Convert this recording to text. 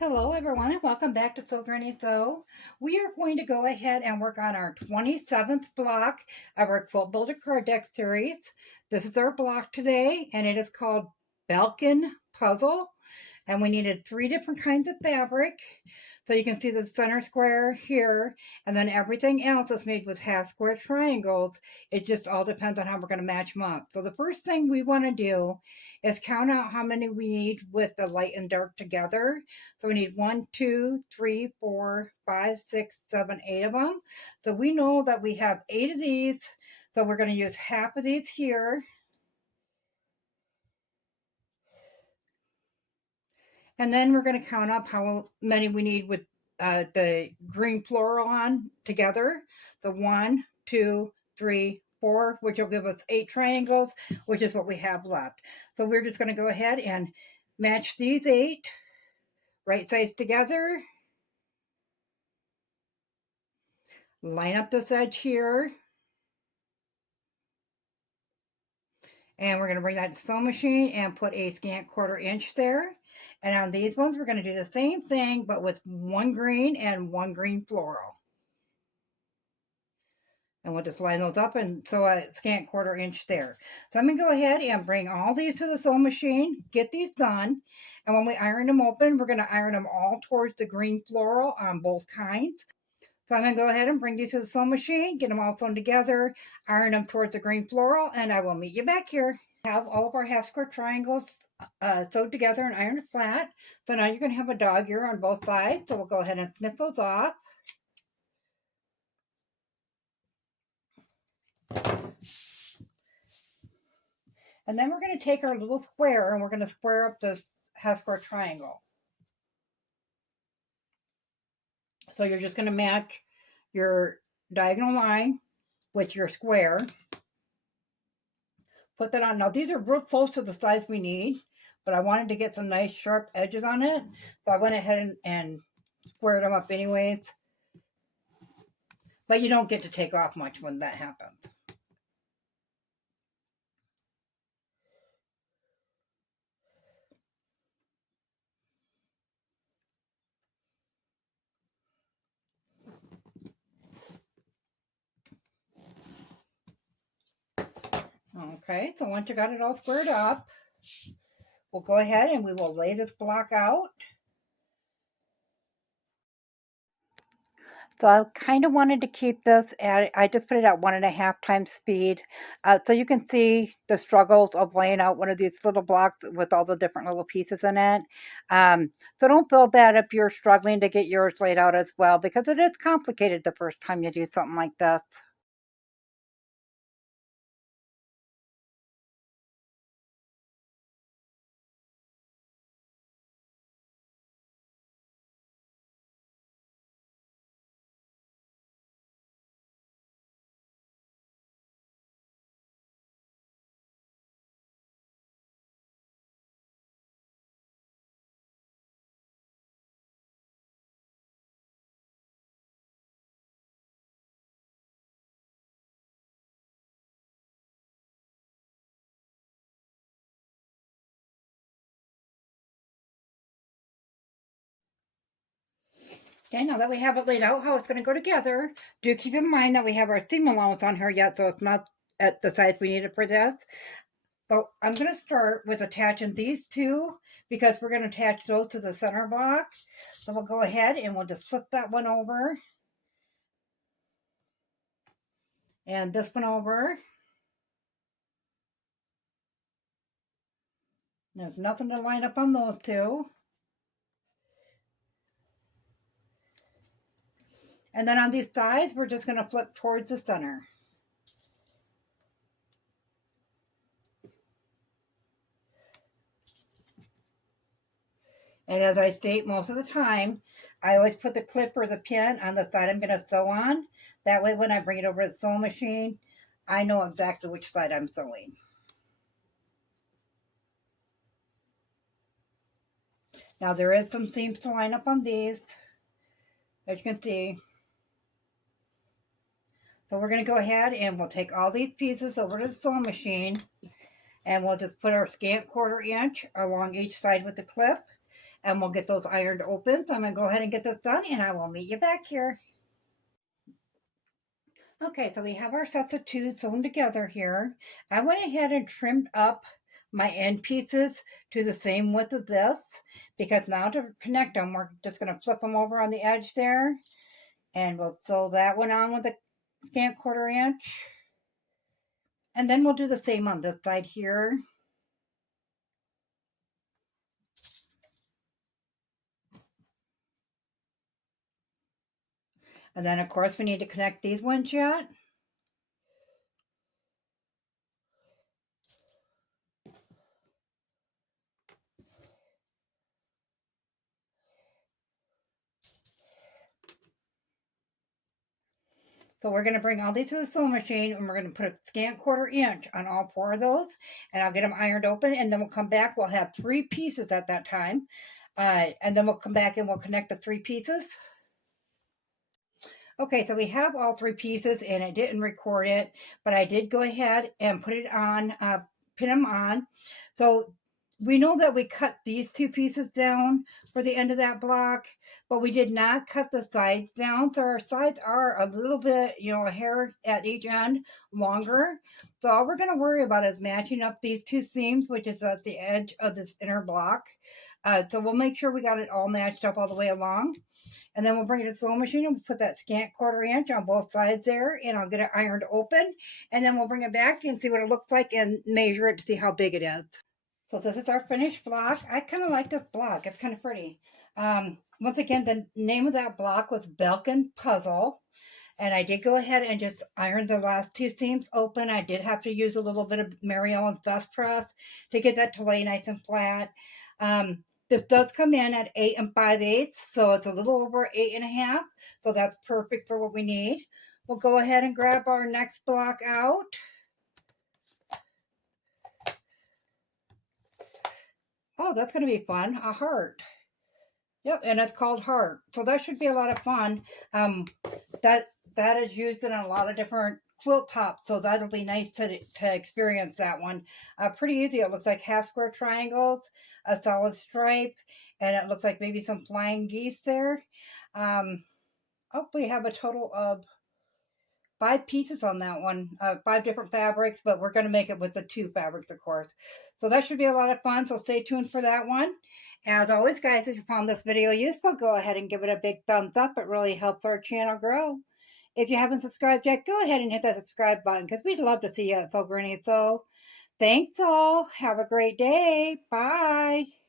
Hello everyone and welcome back to Sew Granny Sew. We are going to go ahead and work on our 27th block of our Quilt Builder card deck series. This is our block today and it is called Balkan Puzzle. And we needed 3 different kinds of fabric. So you can see the center square here, and then everything else is made with half square triangles. It just all depends on how we're going to match them up. So the first thing we want to do is count out how many we need with the light and dark together. So we need 1, 2, 3, 4, 5, 6, 7, 8 of them. So we know that we have 8 of these. So we're going to use half of these here. And then we're going to count up how many we need with the green floral on together. The 1, 2, 3, 4, which will give us 8 triangles, which is what we have left. So we're just going to go ahead and match these 8 right sides together. Line up this edge here. And we're going to bring that to the sewing machine and put a scant 1/4 inch there. And on these ones, we're going to do the same thing, but with 1 green and 1 green floral. And we'll just line those up and sew a scant 1/4 inch there. So I'm going to go ahead and bring all these to the sewing machine, get these done. And when we iron them open, we're going to iron them all towards the green floral on both kinds. So I'm going to go ahead and bring these to the sewing machine, get them all sewn together, iron them towards the green floral, and I will meet you back here. Have all of our half square triangles sewed together and ironed flat. So now you're going to have a dog ear on both sides. So we'll go ahead and snip those off. And then we're going to take our little square and we're going to square up this half square triangle. So you're just going to match your diagonal line with your square. Put that on. Now these are real close to the size we need, but I wanted to get some nice sharp edges on it. So I went ahead and squared them up anyways. But you don't get to take off much when that happens. Okay, so once you got it all squared up, we'll go ahead and we will lay this block out. So I kind of wanted to keep this at, I just put it at 1.5 times speed. So you can see the struggles of laying out one of these little blocks with all the different little pieces in it. So don't feel bad if you're struggling to get yours laid out as well, because it is complicated the first time you do something like this. Okay, now that we have it laid out how it's going to go together, do keep in mind that we have our seam allowance on here yet, so it's not at the size we need it for this. But I'm going to start with attaching these two because we're going to attach those to the center block. So we'll go ahead and we'll just flip that one over. And this one over. There's nothing to line up on those two. And then on these sides, we're just going to flip towards the center. And as I state most of the time, I always put the clip or the pin on the side I'm going to sew on. That way when I bring it over to the sewing machine, I know exactly which side I'm sewing. Now there is some seams to line up on these, as you can see. So we're going to go ahead and we'll take all these pieces over to the sewing machine and we'll just put our scant 1/4 inch along each side with the clip. and we'll get those ironed open. So I'm going to go ahead and get this done, and I will meet you back here. Okay, so we have our sets of two sewn together here. I went ahead and trimmed up my end pieces to the same width as this, because now to connect them, we're just going to flip them over on the edge there, and we'll sew that one on with a scant 1/4 inch. And then we'll do the same on this side here. And then, of course, we need to connect these ones yet. So we're going to bring all these to the sewing machine, and we're going to put a scant 1/4 inch on all 4 of those, and I'll get them ironed open, and then we'll come back. We'll have 3 pieces at that time, and then we'll come back and we'll connect the 3 pieces. Okay, so we have all 3 pieces, and I didn't record it, but I did go ahead and put it on, pin them on. So we know that we cut these 2 pieces down for the end of that block, but we did not cut the sides down. So our sides are a little bit, a hair at each end longer. So all we're going to worry about is matching up these 2 seams, which is at the edge of this inner block. So we'll make sure we got it all matched up all the way along. And then we'll bring it to the sewing machine and we'll put that scant 1/4 inch on both sides there, and I'll get it ironed open. And then we'll bring it back and see what it looks like and measure it to see how big it is. So this is our finished block. I kind of like this block. It's kind of pretty. Once again, the name of that block was Balkan Puzzle. And I did go ahead and just iron the last 2 seams open. I did have to use a little bit of Mary Ellen's Best Press to get that to lay nice and flat. This does come in at 8 5/8, so it's a little over 8 1/2. So that's perfect for what we need. We'll go ahead and grab our next block out. Oh, that's going to be fun. A heart. Yep, and it's called Heart. So that should be a lot of fun. That is used in a lot of different quilt tops, so that'll be nice to experience that one. Pretty easy. It looks like half square triangles, a solid stripe, and it looks like maybe some flying geese there. We have a total of 5 pieces on that one, 5 different fabrics, but we're going to make it with the 2 fabrics, of course. So that should be a lot of fun, so stay tuned for that one. As always, guys, if you found this video useful, go ahead and give it a big thumbs up. It really helps our channel grow. If you haven't subscribed yet, go ahead and hit that subscribe button, because we'd love to see you at Sew Granny Sew. Thanks all. Have a great day. Bye.